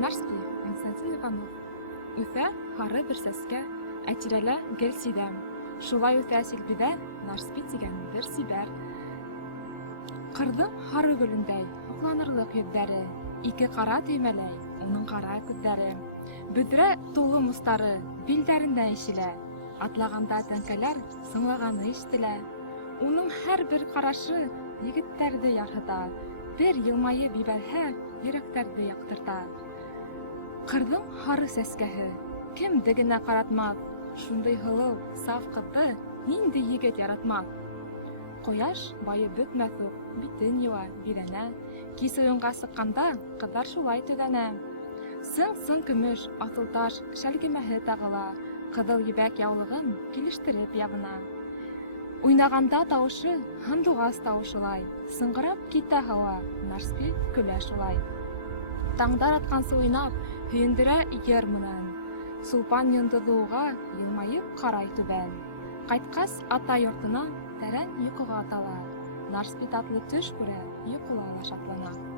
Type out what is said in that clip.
Нарский, Константин Иванов. Үҫә һары бер сәскә, ә тирәлә гел сибәм. Шулай үҫә Силбиҙә, Нарспи тигән бер сибәр. Ҡырҙың һары гөлөндәй һоҡланырлык йөҙҙәре, ике ҡара төймәләй уның ҡара күҙҙәре. Бөҙрә тулы мустары билдәрендә ишелә, атлағанда тәңкәләр сыңлағаны ишетелә. Уның һәр бер ҡарашы егеттәрҙе ярһыта, бер йылмайып ебәрһә, йөрәктәрҙе яҡтырта. Ҡырҙың һары сәскәһе кемде генә ҡаратмаҫ, шундай һылыу, саф ҡыҙҙы нинди егет яратмаҫ. Ҡояш байып бөтмәҫ үк, битен йыуа, биҙәнә. Кис уйынға сыҡҡанда ҡыҙҙар шулай төҙәнә. Сың-сың көмөш, аҫыл таш, шәлгемәһе тағыла, ҡыҙыл ебәк яулығын килештереп ябына. Уйнағанда тауышы һандуғас тауышылай, сыңғырап китә һауа, Нарспи көлә шулай. Таңдар атҡансы уйнап, һөйөндөрә йыр менән. Сулпан йондоҙло уға йылмайып ҡарай түбән. Ҡайтҡас ата йортона тәрән йоҡоға тала. Нарспи татлы төш күрә, йоҡлай ла шатлана.